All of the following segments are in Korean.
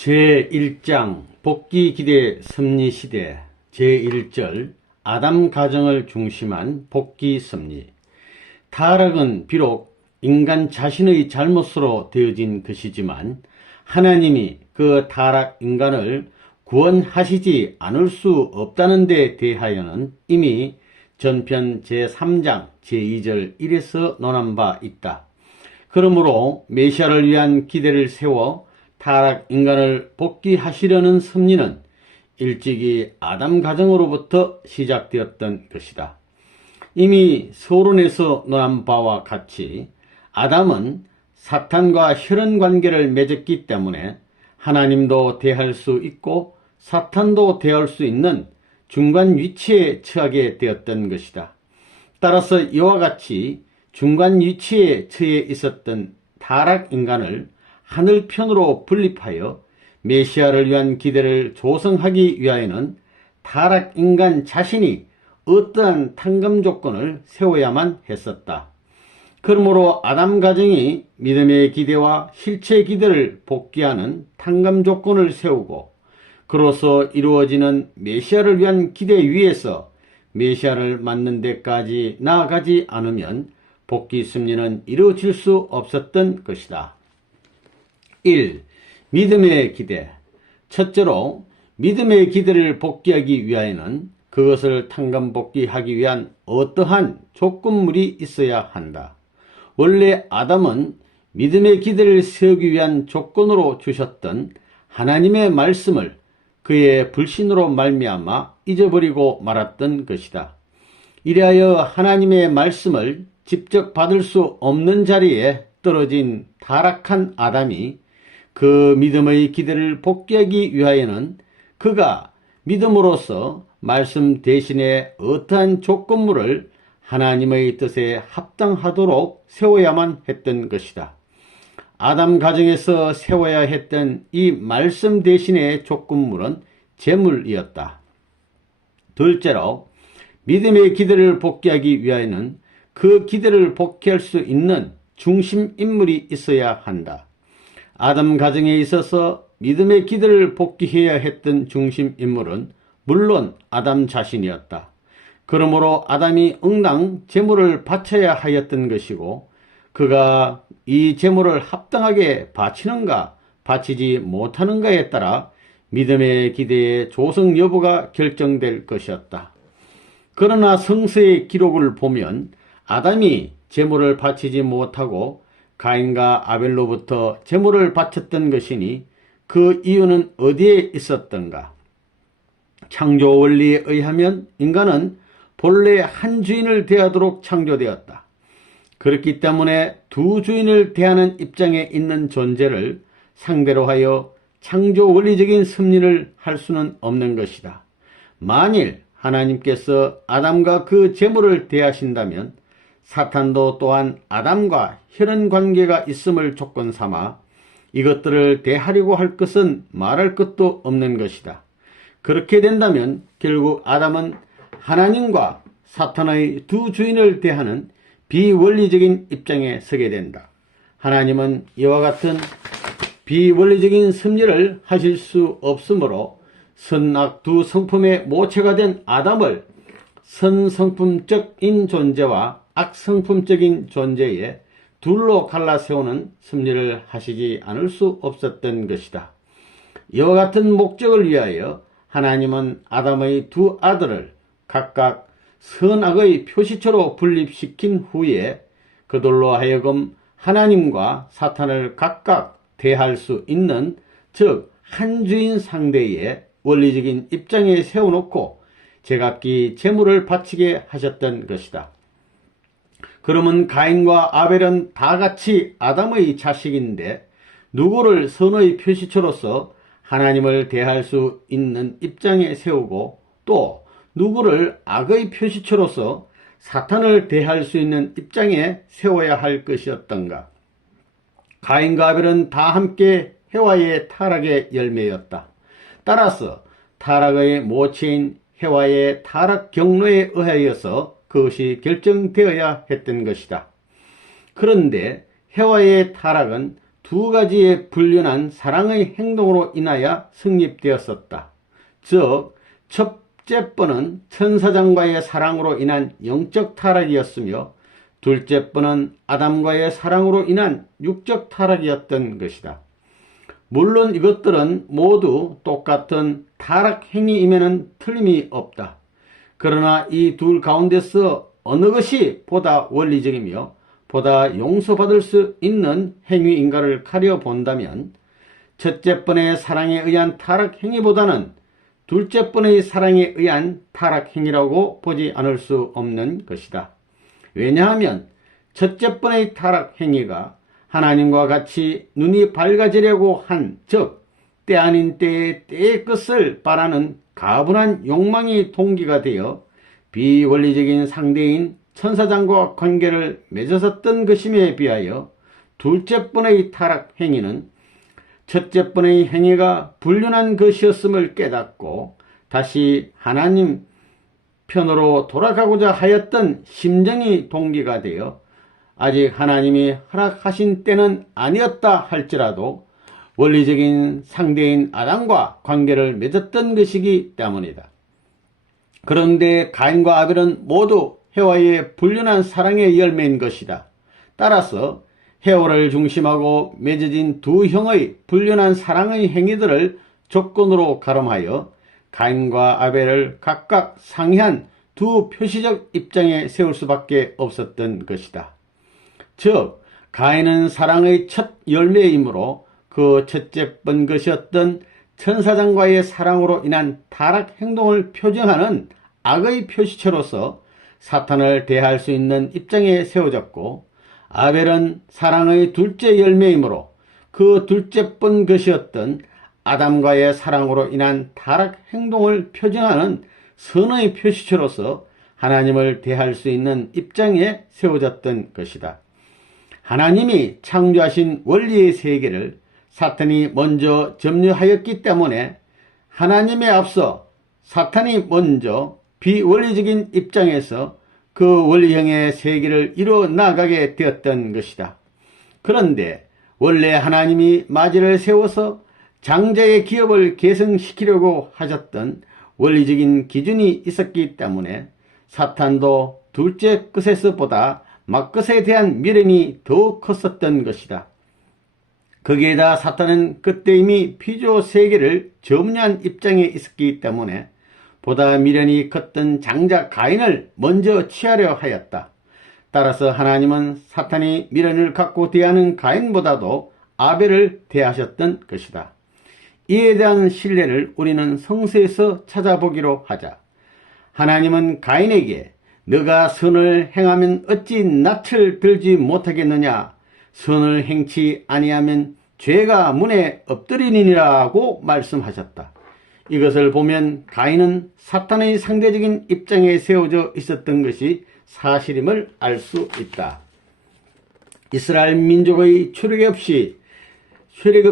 제1장 복귀기대 섭리시대 제1절 아담 가정을 중심한 복귀섭리. 타락은 비록 인간 자신의 잘못으로 되어진 것이지만 하나님이 그 타락 인간을 구원하시지 않을 수 없다는 데 대하여는 이미 전편 제3장 제2절 1에서 논한 바 있다. 그러므로 메시아를 위한 기대를 세워 타락 인간을 복귀하시려는 섭리는 일찍이 아담 가정으로부터 시작되었던 것이다. 이미 서론에서 논한 바와 같이 아담은 사탄과 혈연 관계를 맺었기 때문에 하나님도 대할 수 있고 사탄도 대할 수 있는 중간 위치에 처하게 되었던 것이다. 따라서 이와 같이 중간 위치에 처해 있었던 타락 인간을 하늘편으로 분립하여 메시아를 위한 기대를 조성하기 위하여는 타락 인간 자신이 어떠한 탕감 조건을 세워야만 했었다. 그러므로 아담 가정이 믿음의 기대와 실체 기대를 복귀하는 탕감 조건을 세우고 그로써 이루어지는 메시아를 위한 기대 위에서 메시아를 맞는 데까지 나아가지 않으면 복귀 섭리는 이루어질 수 없었던 것이다. 1. 믿음의 기대. 첫째로 믿음의 기대를 복귀하기 위하여는 그것을 탕감 복귀하기 위한 어떠한 조건물이 있어야 한다. 원래 아담은 믿음의 기대를 세우기 위한 조건으로 주셨던 하나님의 말씀을 그의 불신으로 말미암아 잊어버리고 말았던 것이다. 이래하여 하나님의 말씀을 직접 받을 수 없는 자리에 떨어진 타락한 아담이 그 믿음의 기대를 복귀하기 위하여는 그가 믿음으로써 말씀 대신에 어떠한 조건물을 하나님의 뜻에 합당하도록 세워야만 했던 것이다. 아담 가정에서 세워야 했던 이 말씀 대신의 조건물은 재물이었다. 둘째로 믿음의 기대를 복귀하기 위하여는 그 기대를 복귀할 수 있는 중심 인물이 있어야 한다. 아담 가정에 있어서 믿음의 기대를 복귀해야 했던 중심 인물은 물론 아담 자신이었다. 그러므로 아담이 응당 제물을 바쳐야 하였던 것이고 그가 이 제물을 합당하게 바치는가 바치지 못하는가에 따라 믿음의 기대의 조성 여부가 결정될 것이었다. 그러나 성서의 기록을 보면 아담이 제물을 바치지 못하고 가인과 아벨로부터 제물을 바쳤던 것이니 그 이유는 어디에 있었던가? 창조 원리에 의하면 인간은 본래 한 주인을 대하도록 창조되었다. 그렇기 때문에 두 주인을 대하는 입장에 있는 존재를 상대로 하여 창조 원리적인 섭리를 할 수는 없는 것이다. 만일 하나님께서 아담과 그 제물을 대하신다면 사탄도 또한 아담과 혈연 관계가 있음을 조건 삼아 이것들을 대하려고 할 것은 말할 것도 없는 것이다. 그렇게 된다면 결국 아담은 하나님과 사탄의 두 주인을 대하는 비원리적인 입장에 서게 된다. 하나님은 이와 같은 비원리적인 섭리를 하실 수 없으므로 선악 두 성품의 모체가 된 아담을 선성품적인 존재와 악성품적인 존재에 둘로 갈라세우는 섭리를 하시지 않을 수 없었던 것이다. 이와 같은 목적을 위하여 하나님은 아담의 두 아들을 각각 선악의 표시처로 분립시킨 후에 그들로 하여금 하나님과 사탄을 각각 대할 수 있는 즉 한 주인 상대의 원리적인 입장에 세워놓고 제각기 제물을 바치게 하셨던 것이다. 그러면 가인과 아벨은 다 같이 아담의 자식인데 누구를 선의 표시처로서 하나님을 대할 수 있는 입장에 세우고 또 누구를 악의 표시처로서 사탄을 대할 수 있는 입장에 세워야 할 것이었던가? 가인과 아벨은 다 함께 해와의 타락의 열매였다. 따라서 타락의 모체인 해와의 타락 경로에 의하여서 그것이 결정되어야 했던 것이다. 그런데 해와의 타락은 두 가지의 불륜한 사랑의 행동으로 인하여 성립되었었다. 즉, 첫째 번은 천사장과의 사랑으로 인한 영적 타락이었으며 둘째 번은 아담과의 사랑으로 인한 육적 타락이었던 것이다. 물론 이것들은 모두 똑같은 타락 행위임에는 틀림이 없다. 그러나 이 둘 가운데서 어느 것이 보다 원리적이며 보다 용서받을 수 있는 행위인가를 가려본다면 첫째 번의 사랑에 의한 타락 행위보다는 둘째 번의 사랑에 의한 타락 행위라고 보지 않을 수 없는 것이다. 왜냐하면 첫째 번의 타락 행위가 하나님과 같이 눈이 밝아지려고 한, 즉 때 아닌 때에 때의 것을 바라는 가분한 욕망이 동기가 되어 비원리적인 상대인 천사장과 관계를 맺었었던 것임에 비하여 둘째 번의 타락 행위는 첫째 번의 행위가 불륜한 것이었음을 깨닫고 다시 하나님 편으로 돌아가고자 하였던 심정이 동기가 되어 아직 하나님이 허락하신 때는 아니었다 할지라도 원리적인 상대인 아담과 관계를 맺었던 것이기 때문이다. 그런데 가인과 아벨은 모두 해와의 불륜한 사랑의 열매인 것이다. 따라서 해와를 중심하고 맺어진 두 형의 불륜한 사랑의 행위들을 조건으로 가름하여 가인과 아벨을 각각 상이한 두 표시적 입장에 세울 수밖에 없었던 것이다. 즉, 가인은 사랑의 첫 열매이므로 그 첫째 번 것이었던 천사장과의 사랑으로 인한 타락 행동을 표정하는 악의 표시체로서 사탄을 대할 수 있는 입장에 세워졌고, 아벨은 사랑의 둘째 열매이므로 그 둘째 번 것이었던 아담과의 사랑으로 인한 타락 행동을 표정하는 선의 표시체로서 하나님을 대할 수 있는 입장에 세워졌던 것이다. 하나님이 창조하신 원리의 세계를 사탄이 먼저 점유하였기 때문에 하나님에 앞서 사탄이 먼저 비원리적인 입장에서 그 원리형의 세계를 이루어 나가게 되었던 것이다. 그런데 원래 하나님이 마지를 세워서 장자의 기업을 계승시키려고 하셨던 원리적인 기준이 있었기 때문에 사탄도 둘째 것에서보다 막것에 대한 미련이 더 컸었던 것이다. 거기에다 사탄은 그때 이미 피조 세계를 점유한 입장에 있었기 때문에 보다 미련이 컸던 장자 가인을 먼저 취하려 하였다. 따라서 하나님은 사탄이 미련을 갖고 대하는 가인보다도 아벨을 대하셨던 것이다. 이에 대한 신뢰를 우리는 성서에서 찾아보기로 하자. 하나님은 가인에게 너가 선을 행하면 어찌 낯을 들지 못하겠느냐, 선을 행치 아니하면 죄가 문에 엎드리니라고 말씀하셨다. 이것을 보면 가인은 사탄의 상대적인 입장에 세워져 있었던 것이 사실임을 알 수 있다. 이스라엘 민족의 출애굽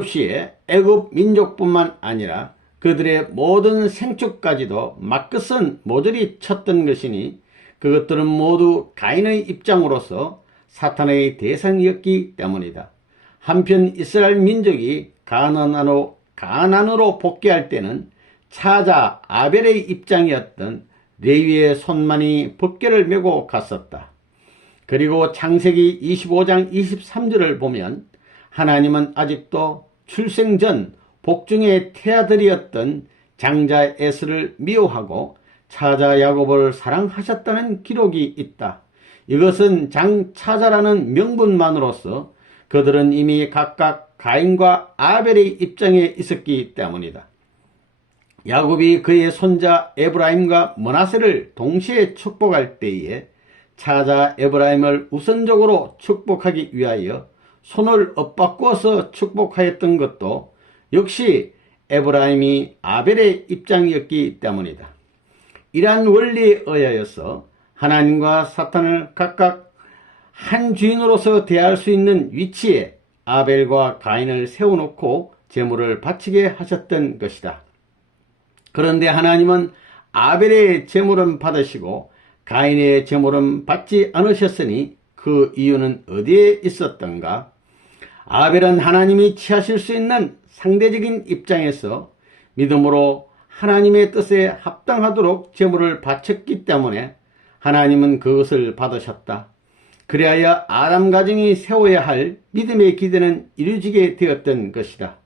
시에 애굽 민족뿐만 아니라 그들의 모든 생축까지도 막것은 모조리 쳤던 것이니 그것들은 모두 가인의 입장으로서 사탄의 대상이었기 때문이다. 한편 이스라엘 민족이 가나안으로 복귀할 때는 차자 아벨의 입장이었던 레위의 손만이 법궤를 메고 갔었다. 그리고 창세기 25장 23절을 보면 하나님은 아직도 출생 전 복중의 태아들이었던 장자 에스를 미워하고 차자 야곱을 사랑하셨다는 기록이 있다. 이것은 장차자라는 명분만으로서 그들은 이미 각각 가인과 아벨의 입장에 있었기 때문이다. 야곱이 그의 손자 에브라임과 므낫세를 동시에 축복할 때에 차자 에브라임을 우선적으로 축복하기 위하여 손을 엇바꾸어서 축복하였던 것도 역시 에브라임이 아벨의 입장이었기 때문이다. 이러한 원리에 의하여서 하나님과 사탄을 각각 한 주인으로서 대할 수 있는 위치에 아벨과 가인을 세워놓고 제물을 바치게 하셨던 것이다. 그런데 하나님은 아벨의 제물은 받으시고 가인의 제물은 받지 않으셨으니 그 이유는 어디에 있었던가? 아벨은 하나님이 취하실 수 있는 상대적인 입장에서 믿음으로 하나님의 뜻에 합당하도록 제물을 바쳤기 때문에 하나님은 그것을 받으셨다. 그리하여 아담 가정이 세워야 할 믿음의 기대는 이루어지게 되었던 것이다.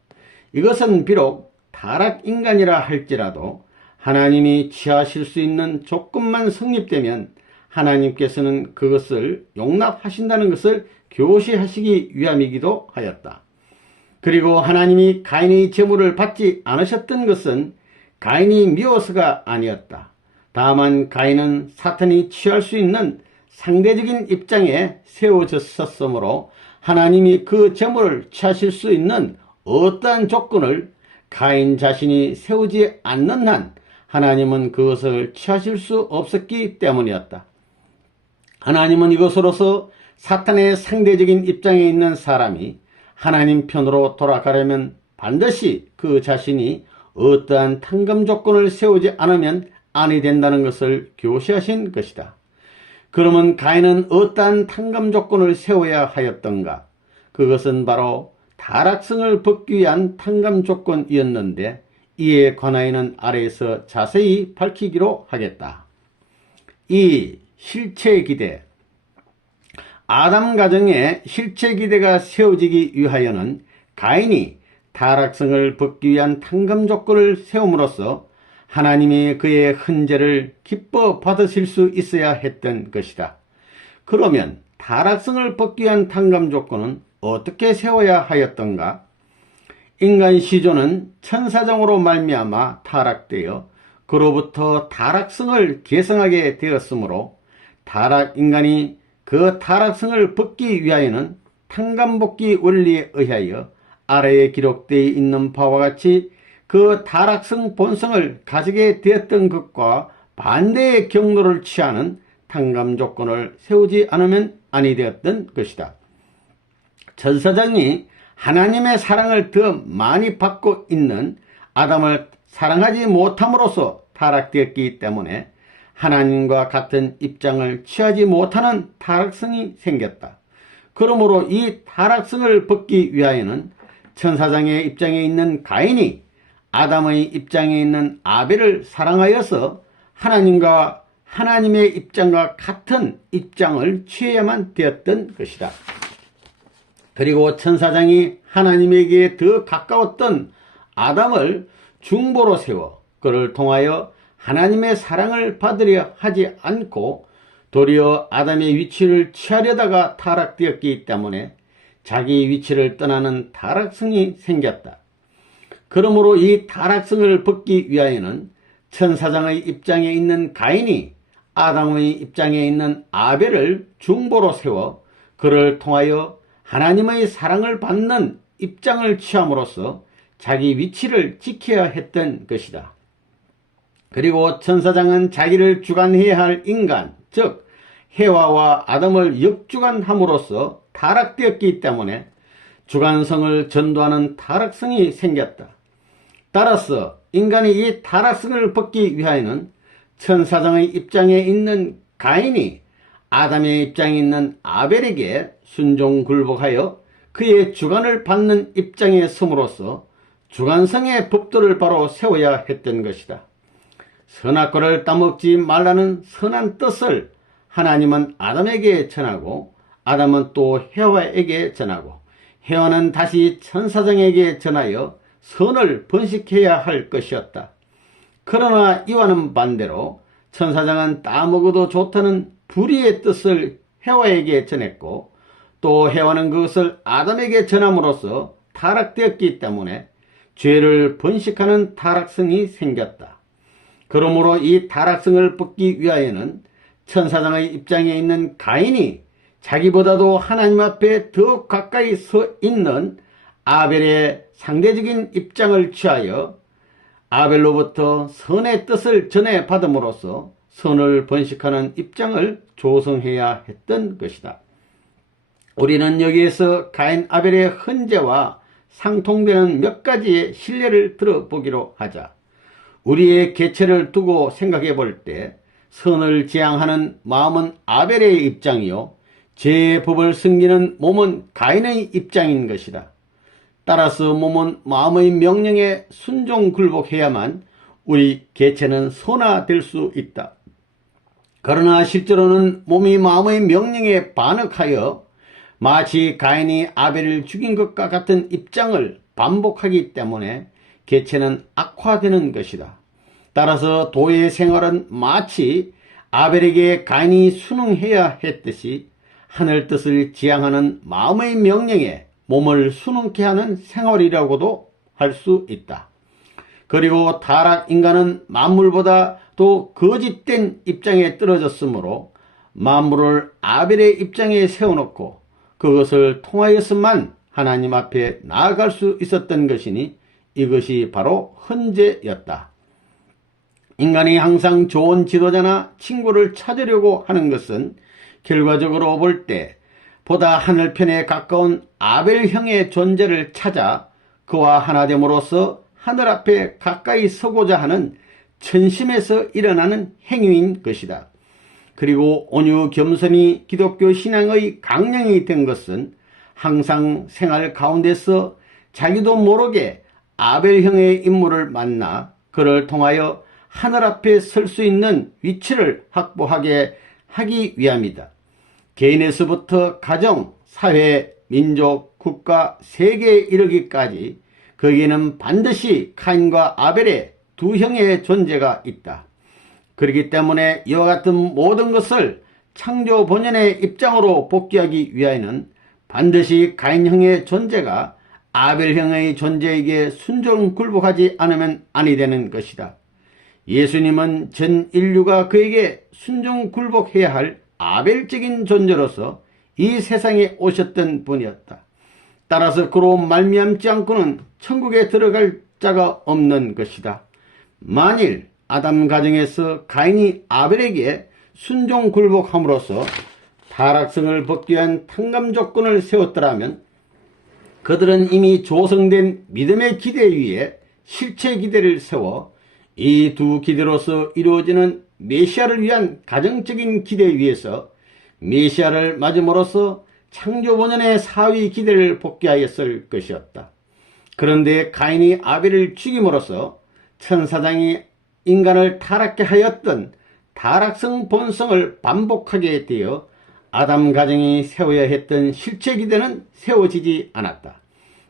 이것은 비록 타락인간이라 할지라도 하나님이 취하실 수 있는 조건만 성립되면 하나님께서는 그것을 용납하신다는 것을 교시하시기 위함이기도 하였다. 그리고 하나님이 가인의 제물을 받지 않으셨던 것은 가인이 미워서가 아니었다. 다만 가인은 사탄이 취할 수 있는 상대적인 입장에 세워졌었으므로 하나님이 그 제물을 취하실 수 있는 어떠한 조건을 가인 자신이 세우지 않는 한 하나님은 그것을 취하실 수 없었기 때문이었다. 하나님은 이것으로서 사탄의 상대적인 입장에 있는 사람이 하나님 편으로 돌아가려면 반드시 그 자신이 어떠한 탕감 조건을 세우지 않으면 아니 된다는 것을 교시하신 것이다. 그러면 가인은 어떠한 탕감 조건을 세워야 하였던가? 그것은 바로 타락성을 벗기 위한 탕감 조건이었는데 이에 관하여는 아래에서 자세히 밝히기로 하겠다. 2. 실체 기대. 아담 가정에 실체 기대가 세워지기 위하여는 가인이 타락성을 벗기 위한 탕감 조건을 세움으로써 하나님이 그의 헌재를 기뻐 받으실 수 있어야 했던 것이다. 그러면 타락성을 벗기 위한 탕감 조건은 어떻게 세워야 하였던가? 인간 시조는 천사장으로 말미암아 타락되어 그로부터 타락성을 계승하게 되었으므로 타락인간이 그 타락성을 벗기 위하여는 탕감벗기 원리에 의하여 아래에 기록되어 있는 바와 같이 그 타락성 본성을 가지게 되었던 것과 반대의 경로를 취하는 탕감 조건을 세우지 않으면 아니 되었던 것이다. 천사장이 하나님의 사랑을 더 많이 받고 있는 아담을 사랑하지 못함으로써 타락되었기 때문에 하나님과 같은 입장을 취하지 못하는 타락성이 생겼다. 그러므로 이 타락성을 벗기 위하여는 천사장의 입장에 있는 가인이 아담의 입장에 있는 아벨을 사랑하여서 하나님과 하나님의 입장과 같은 입장을 취해야만 되었던 것이다. 그리고 천사장이 하나님에게 더 가까웠던 아담을 중보로 세워 그를 통하여 하나님의 사랑을 받으려 하지 않고 도리어 아담의 위치를 취하려다가 타락되었기 때문에 자기 위치를 떠나는 타락성이 생겼다. 그러므로 이 타락성을 벗기 위하여는 천사장의 입장에 있는 가인이 아담의 입장에 있는 아벨을 중보로 세워 그를 통하여 하나님의 사랑을 받는 입장을 취함으로써 자기 위치를 지켜야 했던 것이다. 그리고 천사장은 자기를 주관해야 할 인간, 즉 해와와 아담을 역주관함으로써 타락되었기 때문에 주관성을 전도하는 타락성이 생겼다. 따라서 인간이 이 타락성을 벗기 위하여는 천사장의 입장에 있는 가인이 아담의 입장에 있는 아벨에게 순종굴복하여 그의 주관을 받는 입장에 섬으로써 주관성의 법도를 바로 세워야 했던 것이다. 선악과를 따먹지 말라는 선한 뜻을 하나님은 아담에게 전하고 아담은 또 해와에게 전하고 해와는 다시 천사장에게 전하여 선을 번식해야 할 것이었다. 그러나 이와는 반대로 천사장은 따먹어도 좋다는 불의의 뜻을 해와에게 전했고 또 해와는 그것을 아담에게 전함으로써 타락되었기 때문에 죄를 번식하는 타락성이 생겼다. 그러므로 이 타락성을 벗기 위하여는 천사장의 입장에 있는 가인이 자기보다도 하나님 앞에 더 가까이 서 있는 아벨의 상대적인 입장을 취하여 아벨로부터 선의 뜻을 전해 받음으로써 선을 번식하는 입장을 조성해야 했던 것이다. 우리는 여기에서 가인 아벨의 헌재와 상통되는 몇 가지의 신뢰를 들어보기로 하자. 우리의 개체를 두고 생각해 볼 때 선을 지향하는 마음은 아벨의 입장이요 죄의 법을 숨기는 몸은 가인의 입장인 것이다. 따라서 몸은 마음의 명령에 순종 굴복해야만 우리 개체는 선화될 수 있다. 그러나 실제로는 몸이 마음의 명령에 반역하여 마치 가인이 아벨을 죽인 것과 같은 입장을 반복하기 때문에 개체는 악화되는 것이다. 따라서 도의 생활은 마치 아벨에게 가인이 순응해야 했듯이 하늘 뜻을 지향하는 마음의 명령에 몸을 순응케 하는 생활이라고도 할 수 있다. 그리고 타락 인간은 만물보다 더 거짓된 입장에 떨어졌으므로 만물을 아벨의 입장에 세워놓고 그것을 통하여서만 하나님 앞에 나아갈 수 있었던 것이니 이것이 바로 헌재였다. 인간이 항상 좋은 지도자나 친구를 찾으려고 하는 것은 결과적으로 볼 때 보다 하늘편에 가까운 아벨형의 존재를 찾아 그와 하나됨으로써 하늘 앞에 가까이 서고자 하는 천심에서 일어나는 행위인 것이다. 그리고 온유 겸손이 기독교 신앙의 강령이 된 것은 항상 생활 가운데서 자기도 모르게 아벨형의 인물을 만나 그를 통하여 하늘 앞에 설 수 있는 위치를 확보하게 하기 위함이다. 개인에서부터 가정, 사회, 민족, 국가, 세계에 이르기까지 거기에는 반드시 카인과 아벨의 두 형의 존재가 있다. 그렇기 때문에 이와 같은 모든 것을 창조 본연의 입장으로 복귀하기 위하여는 반드시 가인형의 존재가 아벨형의 존재에게 순종 굴복하지 않으면 아니 되는 것이다. 예수님은 전 인류가 그에게 순종 굴복해야 할 아벨적인 존재로서 이 세상에 오셨던 분이었다. 따라서 그로 말미암지 않고는 천국에 들어갈 자가 없는 것이다. 만일 아담 가정에서 가인이 아벨에게 순종 굴복함으로써 타락성을 벗기 위한 탕감 조건을 세웠더라면 그들은 이미 조성된 믿음의 기대 위에 실체 기대를 세워 이 두 기대로서 이루어지는 메시아를 위한 가정적인 기대 위에서 메시아를 맞음으로써 창조 본연의 사위 기대를 복귀하였을 것이었다. 그런데 가인이 아벨을 죽임으로써 천사장이 인간을 타락케 하였던 타락성 본성을 반복하게 되어 아담 가정이 세워야 했던 실체 기대는 세워지지 않았다.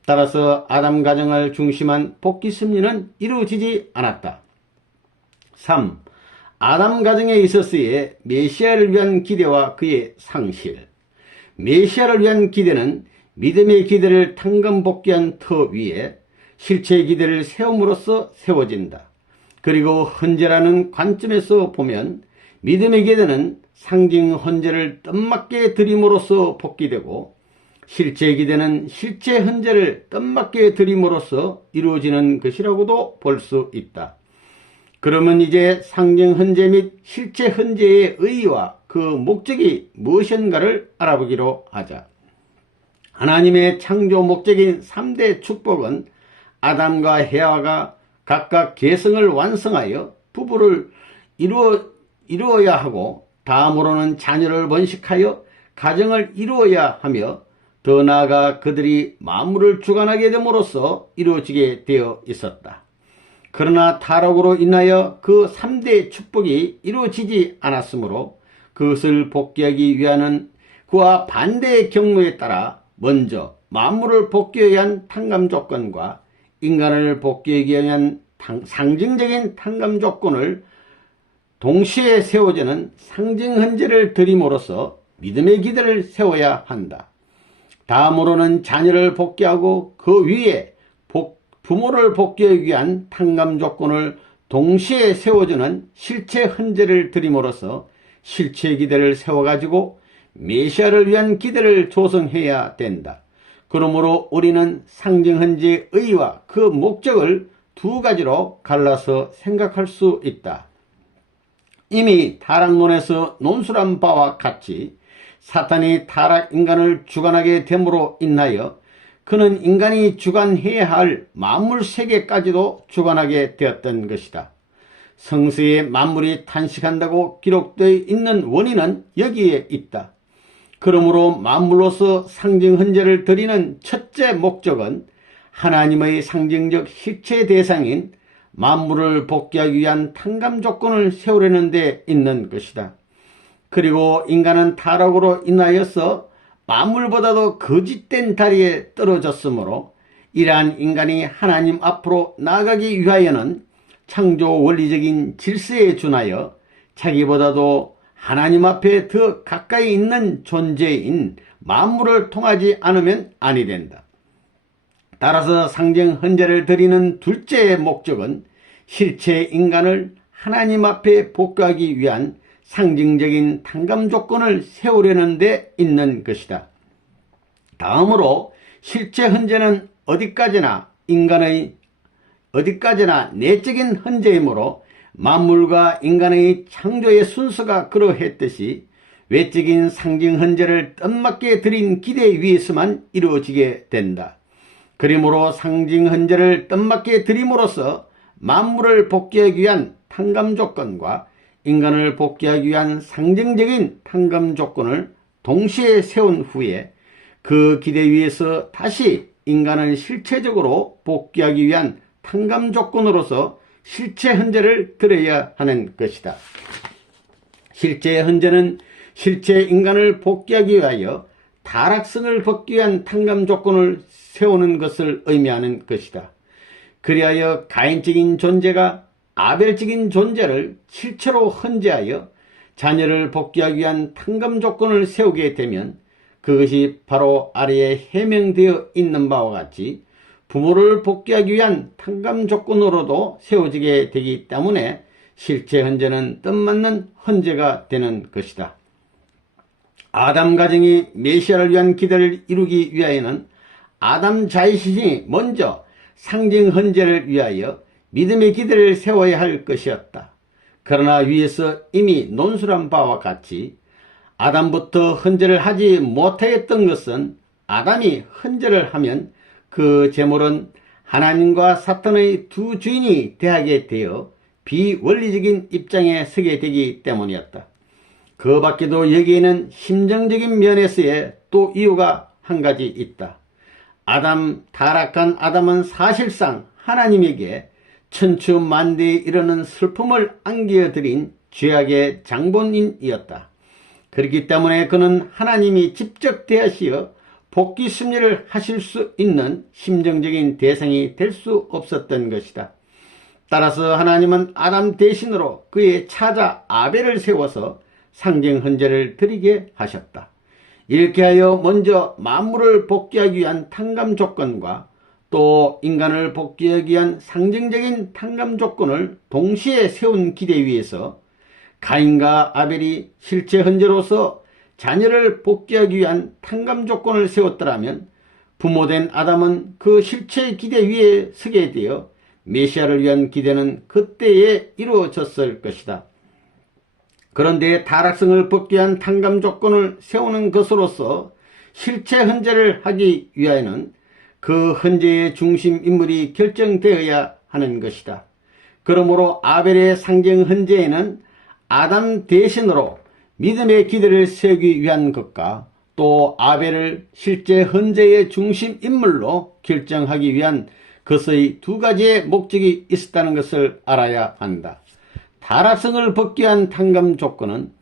따라서 아담 가정을 중심한 복귀 섭리는 이루어지지 않았다. 3. 아담 가정에 있어서의 메시아를 위한 기대와 그의 상실. 메시아를 위한 기대는 믿음의 기대를 탕감 복귀한 터 위에 실체 기대를 세움으로써 세워진다. 그리고 헌재라는 관점에서 보면 믿음의 기대는 상징 헌재를 뜻맞게 드림으로써 복귀되고 실제 기대는 실제 헌재를 뜻맞게 드림으로써 이루어지는 것이라고도 볼 수 있다. 그러면 이제 상징 헌재 및 실제 헌재의 의의와 그 목적이 무엇인가를 알아보기로 하자. 하나님의 창조 목적인 3대 축복은 아담과 헤아가 각각 계성을 완성하여 부부를 이루어야 하고 다음으로는 자녀를 번식하여 가정을 이루어야 하며 더 나아가 그들이 만물을 주관하게 됨으로써 이루어지게 되어 있었다. 그러나 타락으로 인하여 그 3대 축복이 이루어지지 않았으므로 그것을 복귀하기 위한 그와 반대의 경로에 따라 먼저 만물을 복귀하기 위한 탕감 조건과 인간을 복귀하기 위한 상징적인 탕감 조건을 동시에 세워지는 상징 헌재를 드림으로써 믿음의 기대를 세워야 한다. 다음으로는 자녀를 복귀하고 그 위에 부모를 복귀하기 위한 탕감 조건을 동시에 세워주는 실체 헌재를 드림으로써 실체 기대를 세워가지고 메시아를 위한 기대를 조성해야 된다. 그러므로 우리는 상징 헌재의 의의와 그 목적을 두 가지로 갈라서 생각할 수 있다. 이미 타락론에서 논술한 바와 같이 사탄이 타락 인간을 주관하게 됨으로 인하여 그는 인간이 주관해야 할 만물 세계까지도 주관하게 되었던 것이다. 성서에 만물이 탄식한다고 기록되어 있는 원인은 여기에 있다. 그러므로 만물로서 상징 헌제를 드리는 첫째 목적은 하나님의 상징적 실체 대상인 만물을 복귀하기 위한 탕감 조건을 세우려는 데 있는 것이다. 그리고 인간은 타락으로 인하여서 만물보다도 거짓된 다리에 떨어졌으므로 이러한 인간이 하나님 앞으로 나아가기 위하여는 창조 원리적인 질서에 준하여 자기보다도 하나님 앞에 더 가까이 있는 존재인 만물을 통하지 않으면 아니 된다. 따라서 상징 헌제를 드리는 둘째 목적은 실체 인간을 하나님 앞에 복구하기 위한 상징적인 탕감 조건을 세우려는 데 있는 것이다. 다음으로 실체 헌제는 어디까지나 내적인 헌제이므로 만물과 인간의 창조의 순서가 그러했듯이 외적인 상징 헌제를 뜻맞게 드린 기대 위에서만 이루어지게 된다. 그러므로 상징 헌제를 뜻맞게 드림으로써 만물을 복귀하기 위한 탕감 조건과 인간을 복귀하기 위한 상징적인 탕감 조건을 동시에 세운 후에 그 기대 위에서 다시 인간을 실체적으로 복귀하기 위한 탕감 조건으로서 실체 헌제를 드려야 하는 것이다. 실체 헌제는 실체 인간을 복귀하기 위하여 타락성을 벗기 위한 탕감 조건을 세우는 것을 의미하는 것이다. 그리하여 가인적인 존재가 아벨적인 존재를 실체로 헌재하여 자녀를 복귀하기 위한 탕감 조건을 세우게 되면 그것이 바로 아래에 해명되어 있는 바와 같이 부모를 복귀하기 위한 탕감 조건으로도 세워지게 되기 때문에 실체 헌재는 뜻맞는 헌재가 되는 것이다. 아담 가정이 메시아를 위한 기대를 이루기 위하여는 아담 자신이 먼저 상징 헌재를 위하여 믿음의 기대를 세워야 할 것이었다. 그러나 위에서 이미 논술한 바와 같이 아담부터 헌재를 하지 못하였던 것은 아담이 헌재를 하면 그 제물은 하나님과 사탄의 두 주인이 대하게 되어 비원리적인 입장에 서게 되기 때문이었다. 그 밖에도 여기에는 심정적인 면에서의 또 이유가 한 가지 있다. 타락한 아담은 사실상 하나님에게 천추만대에 이르는 슬픔을 안겨드린 죄악의 장본인이었다. 그렇기 때문에 그는 하나님이 직접 대하시어 복귀 섭리를 하실 수 있는 심정적인 대상이 될 수 없었던 것이다. 따라서 하나님은 아담 대신으로 그의 차자 아벨을 세워서 상징 헌제를 드리게 하셨다. 이렇게 하여 먼저 만물을 복귀하기 위한 탕감 조건과 또 인간을 복귀하기 위한 상징적인 탕감 조건을 동시에 세운 기대 위에서 가인과 아벨이 실체 헌제로서 자녀를 복귀하기 위한 탕감 조건을 세웠더라면 부모된 아담은 그 실체 기대 위에 서게 되어 메시아를 위한 기대는 그때에 이루어졌을 것이다. 그런데 타락성을 벗기 위한 탕감 조건을 세우는 것으로서 실체 헌제를 하기 위하여는 그 헌제의 중심 인물이 결정되어야 하는 것이다. 그러므로 아벨의 상징 헌제에는 아담 대신으로 믿음의 기대를 세우기 위한 것과 또 아벨을 실제 헌제의 중심 인물로 결정하기 위한 것의 두 가지의 목적이 있었다는 것을 알아야 한다. 타락성을 벗기 위한 탕감 조건은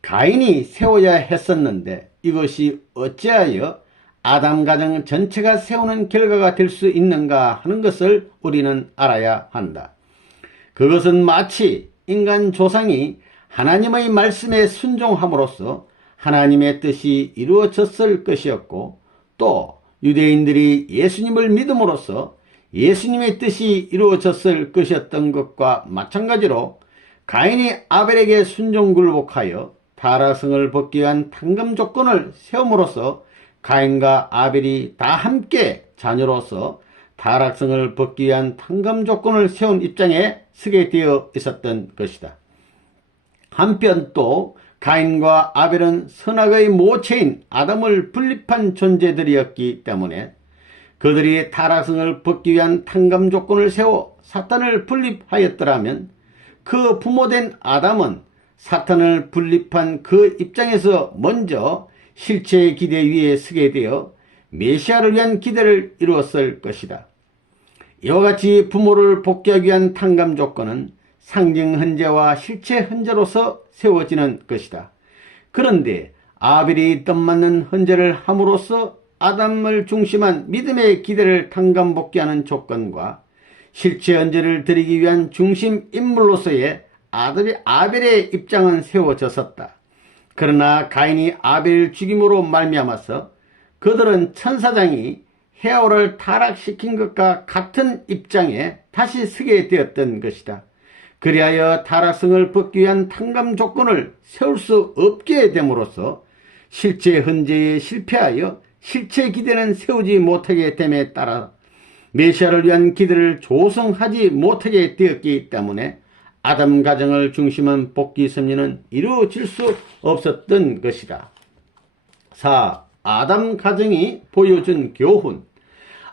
가인이 세워야 했었는데 이것이 어찌하여 아담 가정 전체가 세우는 결과가 될 수 있는가 하는 것을 우리는 알아야 한다. 그것은 마치 인간 조상이 하나님의 말씀에 순종함으로써 하나님의 뜻이 이루어졌을 것이었고 또 유대인들이 예수님을 믿음으로써 예수님의 뜻이 이루어졌을 것이었던 것과 마찬가지로 가인이 아벨에게 순종굴복하여 타락성을 벗기 위한 탕감 조건을 세움으로써 가인과 아벨이 다 함께 자녀로서 타락성을 벗기 위한 탕감 조건을 세운 입장에 서게 되어 있었던 것이다. 한편 또 가인과 아벨은 선악의 모체인 아담을 분립한 존재들이었기 때문에 그들이 타락성을 벗기 위한 탕감 조건을 세워 사탄을 분립하였더라면 그 부모된 아담은 사탄을 분립한 그 입장에서 먼저 실체의 기대 위에 서게 되어 메시아를 위한 기대를 이루었을 것이다. 이와 같이 부모를 복귀하기 위한 탕감 조건은 상징 헌재와 실체 헌재로서 세워지는 것이다. 그런데 아벨이 뜻맞는 헌재를 함으로써 아담을 중심한 믿음의 기대를 탕감 복귀하는 조건과 실체 헌재를 드리기 위한 중심 인물로서의 아벨의 입장은 세워졌었다. 그러나 가인이 아벨을 죽임으로 말미암아서 그들은 천사장이 헤아오를 타락시킨 것과 같은 입장에 다시 서게 되었던 것이다. 그리하여 타락성을 벗기 위한 탕감 조건을 세울 수 없게 됨으로써 실체 헌재에 실패하여 실체 기대는 세우지 못하게 됨에 따라 메시아를 위한 기대를 조성하지 못하게 되었기 때문에 아담 가정을 중심한 복귀 섭리는 이루어질 수 없었던 것이다. 4. 아담 가정이 보여준 교훈.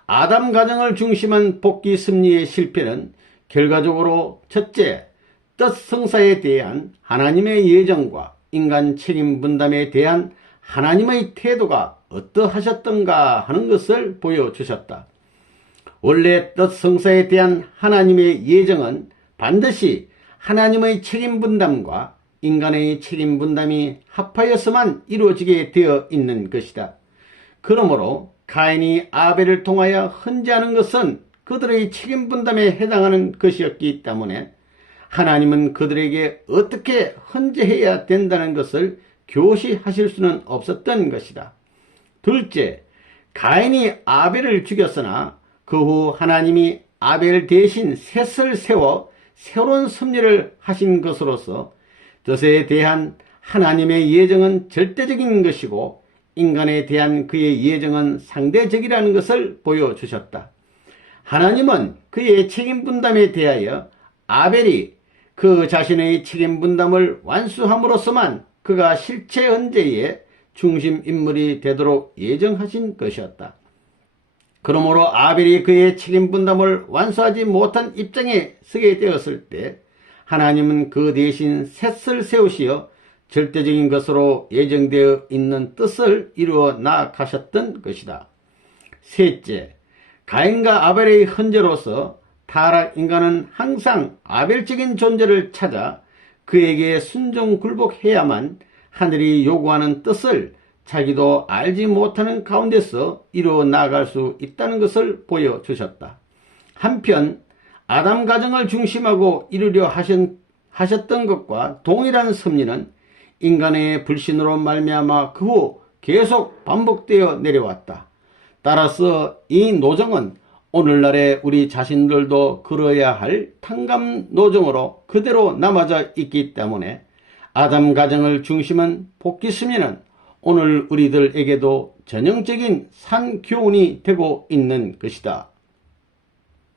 아담 가정을 중심한 복귀 섭리의 실패는 결과적으로 첫째, 뜻 성사에 대한 하나님의 예정과 인간 책임 분담에 대한 하나님의 태도가 어떠하셨던가 하는 것을 보여주셨다. 원래 뜻 성사에 대한 하나님의 예정은 반드시 하나님의 책임 분담과 인간의 책임 분담이 합하여서만 이루어지게 되어 있는 것이다. 그러므로 가인이 아벨을 통하여 헌재하는 것은 그들의 책임 분담에 해당하는 것이었기 때문에 하나님은 그들에게 어떻게 헌재해야 된다는 것을 교시하실 수는 없었던 것이다. 둘째, 가인이 아벨을 죽였으나 그 후 하나님이 아벨 대신 셋을 세워 새로운 섭리를 하신 것으로서 뜻에 대한 하나님의 예정은 절대적인 것이고 인간에 대한 그의 예정은 상대적이라는 것을 보여주셨다. 하나님은 그의 책임 분담에 대하여 아벨이 그 자신의 책임 분담을 완수함으로써만 그가 실체 헌재의 중심 인물이 되도록 예정하신 것이었다. 그러므로 아벨이 그의 책임 분담을 완수하지 못한 입장에 서게 되었을 때 하나님은 그 대신 셋을 세우시어 절대적인 것으로 예정되어 있는 뜻을 이루어 나아가셨던 것이다. 셋째, 가인과 아벨의 헌재로서 타락 인간은 항상 아벨적인 존재를 찾아 그에게 순종 굴복해야만 하늘이 요구하는 뜻을 자기도 알지 못하는 가운데서 이루어 나아갈 수 있다는 것을 보여주셨다. 한편 아담 가정을 중심하고 이루려 하셨던 것과 동일한 섭리는 인간의 불신으로 말미암아 그 후 계속 반복되어 내려왔다. 따라서 이 노정은 오늘날의 우리 자신들도 걸어야 할 탕감 노정으로 그대로 남아져 있기 때문에 아담 가정을 중심한 복귀 섭리는 오늘 우리들에게도 전형적인 산 교훈이 되고 있는 것이다.